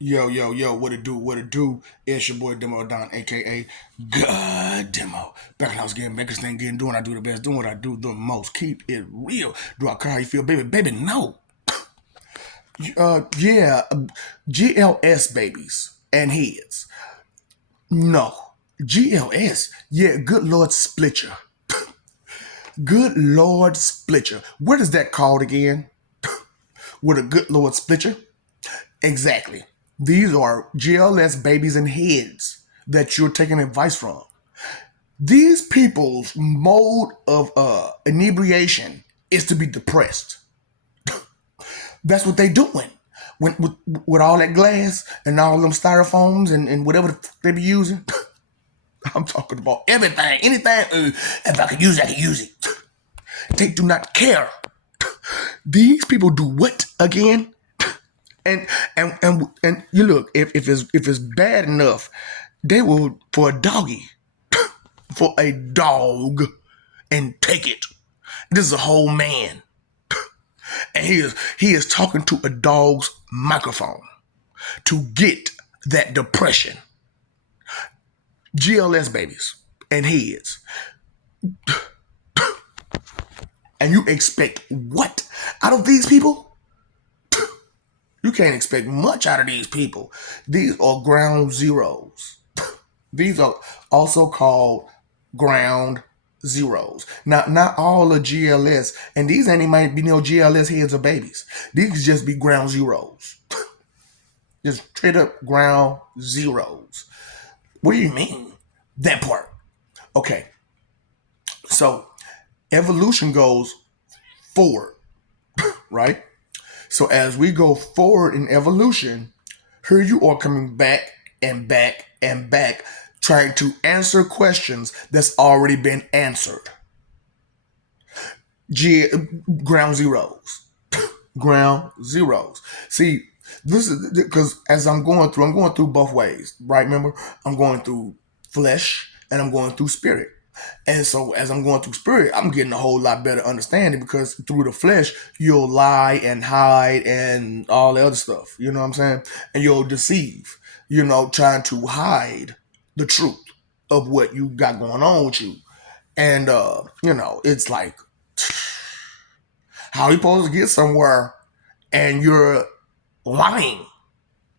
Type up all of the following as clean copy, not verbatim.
Yo, yo, yo, what it do, what it do? It's your boy Demo Don, aka God Demo. Back when I was getting back this thing, getting doing what I do the best, doing what I do the most. Keep it real. Do I care how you feel, baby? Baby, no. Yeah, GLS babies and heads. No. GLS. Yeah, good Lord split you. Good Lord split you. What is that called again? With a good Lord split you? Exactly. These are GLS babies and heads that you're taking advice from. These people's mode of inebriation is to be depressed. That's what they doing. When, with all that glass and all them styrofoams and whatever they be using. I'm talking about everything, anything. If I could use it, I could use it. They do not care. These people do what again? And you look, if it's bad enough, they will for a doggy, for a dog, and take it. This is a whole man, and he is talking to a dog's microphone to get that depression. GLS babies and heads, and you expect what out of these people? You can't expect much out of these people. These are ground zeros. These are also called ground zeros. Now, not all of GLS, and these ain't might be no GLS heads or babies. These just be ground zeros. Just straight up ground zeros. What do you mean? That part. Okay. So evolution goes forward, right? So as we go forward in evolution, here you are coming back and back and back, trying to answer questions that's already been answered. G- Ground zeros. Ground zeros. See, this is because as I'm going through both ways, right? Remember, I'm going through flesh and I'm going through spirit. And so as I'm going through spirit, I'm getting a whole lot better understanding because through the flesh, you'll lie and hide and all the other stuff. You know what I'm saying? And you'll deceive, trying to hide the truth of what you got going on with you. And, it's like, how are you supposed to get somewhere and you're lying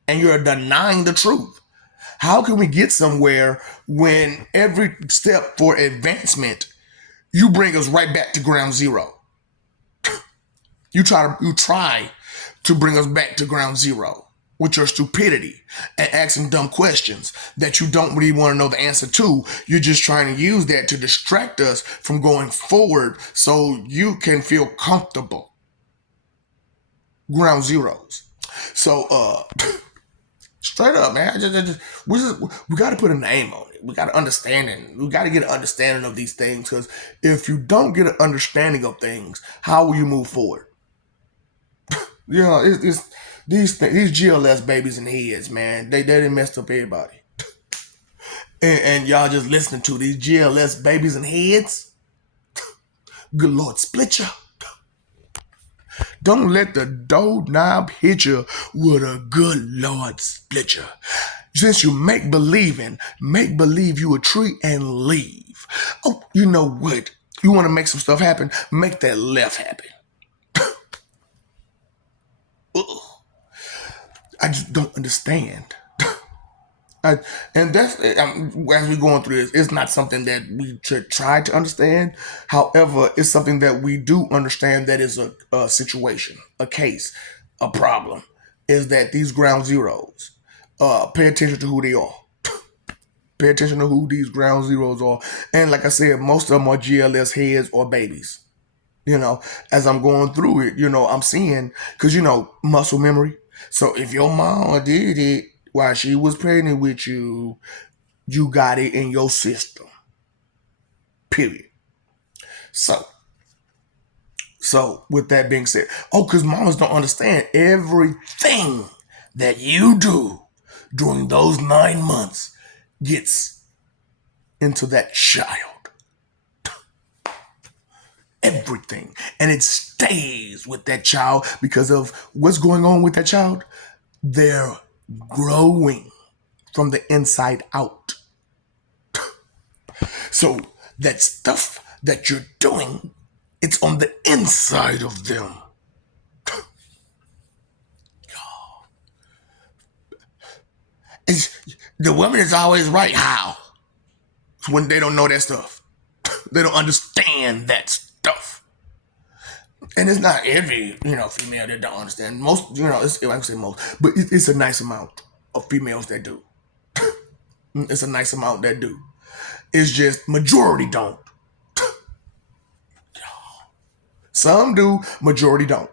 and you're denying the truth? How can we get somewhere when every step for advancement you bring us right back to ground zero? You try to bring us back to ground zero with your stupidity and asking dumb questions that you don't really want to know the answer to. You're just trying to use that to distract us from going forward so you can feel comfortable. Ground zeros. So straight up, man. We got to put a name on it. We got to understand it. We got to get an understanding of these things because if you don't get an understanding of things, how will you move forward? It's these GLS babies and heads, man. They done messed up everybody. And y'all just listening to these GLS babies and heads. Good Lord, split you. Don't let the doorknob hit you with a good Lord split you. Since you make believe you a tree and leave. Oh, you know what? You want to make some stuff happen? Make that left happen. Ugh. I just don't understand. And that's as we're going through this, it's not something that we should try to understand. However, it's something that we do understand that is a situation, a case, a problem. Is that these ground zeros? Pay attention to who they are. Pay attention to who these ground zeros are. And like I said, most of them are GLS heads or babies. As I'm going through it, I'm seeing, because, muscle memory. So if your mama did it while she was pregnant with you, you got it in your system. Period. So with that being said, because mamas don't understand everything that you do during those 9 months gets into that child. Everything. And it stays with that child because of what's going on with that child. Their growing from the inside out. So that stuff that you're doing, it's on the inside of them. It's, the woman is always right. How? When they don't know that stuff. They don't understand that stuff. And it's not every, female that don't understand. Most, it's, I can say most, but it's a nice amount of females that do. It's a nice amount that do. It's just majority don't. Some do, majority don't.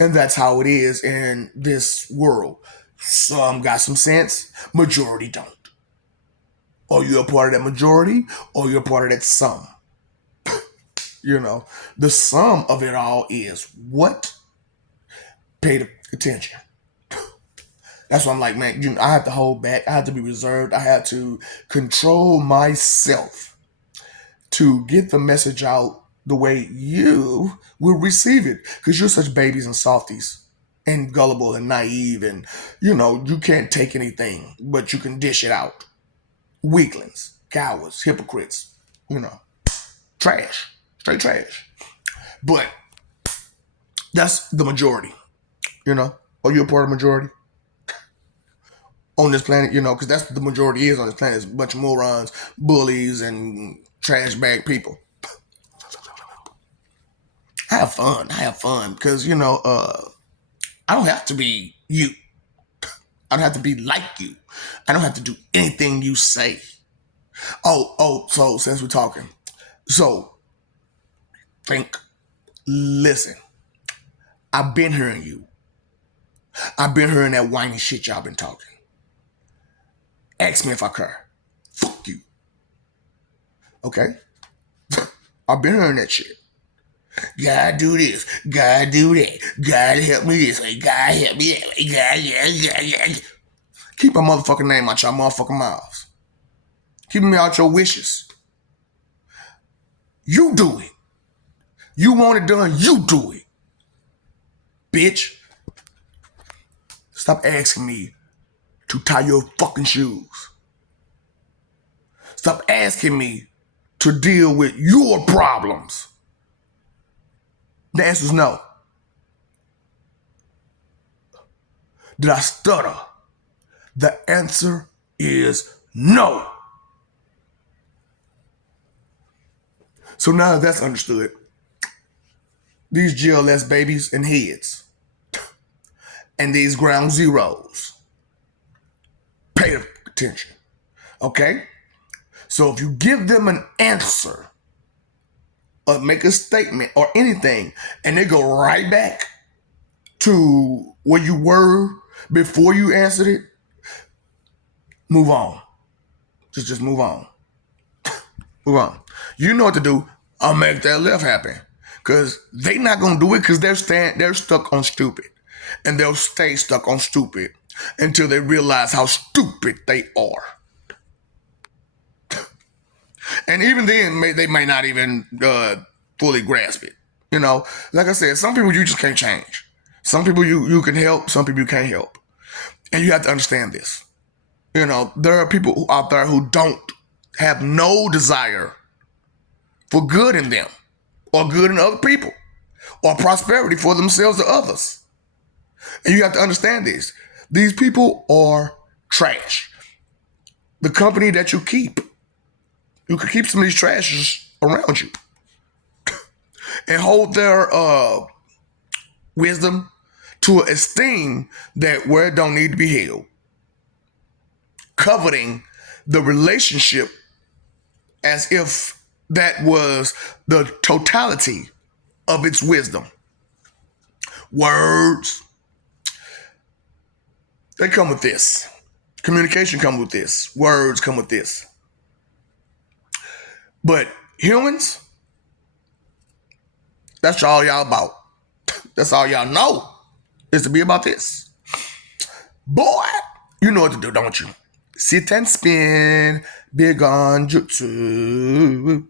And that's how it is in this world. Some got some sense, majority don't. Or you're a part of that majority, or you're a part of that some. The sum of it all is what? Pay attention. That's why I'm like, man, I have to hold back. I have to be reserved. I have to control myself to get the message out the way you will receive it. Because you're such babies and softies and gullible and naive. And, you can't take anything, but you can dish it out. Weaklings, cowards, hypocrites, trash, straight trash. But that's the majority, Are you a part of the majority? On this planet, because that's what the majority is on this planet. Is a bunch of morons, bullies, and trash bag people. Have fun, because I don't have to be you. I don't have to be like you. I don't have to do anything you say. So since we're talking, listen. I've been hearing you. I've been hearing that whiny shit y'all been talking. Ask me if I care. Fuck you. Okay? I've been hearing that shit. God do this. God do that. God help me this way. God help me that way. God. Keep my motherfucking name out your motherfucking mouths. Keep me out your wishes. You do it. You want it done, you do it. Bitch. Stop asking me to tie your fucking shoes. Stop asking me to deal with your problems. The answer is no. Did I stutter? The answer is no. So now that that's understood, these GLS babies and heads and these ground zeros, pay attention, okay? So if you give them an answer or make a statement or anything and they go right back to where you were before you answered it, move on. Just move on. Move on. You know what to do. I'll make that left happen. Because they not going to do it because they're stuck on stupid. And they'll stay stuck on stupid until they realize how stupid they are. And even then, they may not even fully grasp it. Like I said, some people you just can't change. Some people you can help, some people you can't help. And you have to understand this. There are people out there who don't have no desire for good in them or good in other people or prosperity for themselves or others. And you have to understand this. These people are trash. The company that you keep, you can keep some of these trashes around you and hold their wisdom to an esteem that where it don't need to be held. Coveting the relationship as if that was the totality of its wisdom. Words, they come with this. Communication comes with this. Words come with this. But humans, that's all y'all about. That's all y'all know is to be about this. Boy, you know what to do, don't you? Sit and spin, big on jutsu.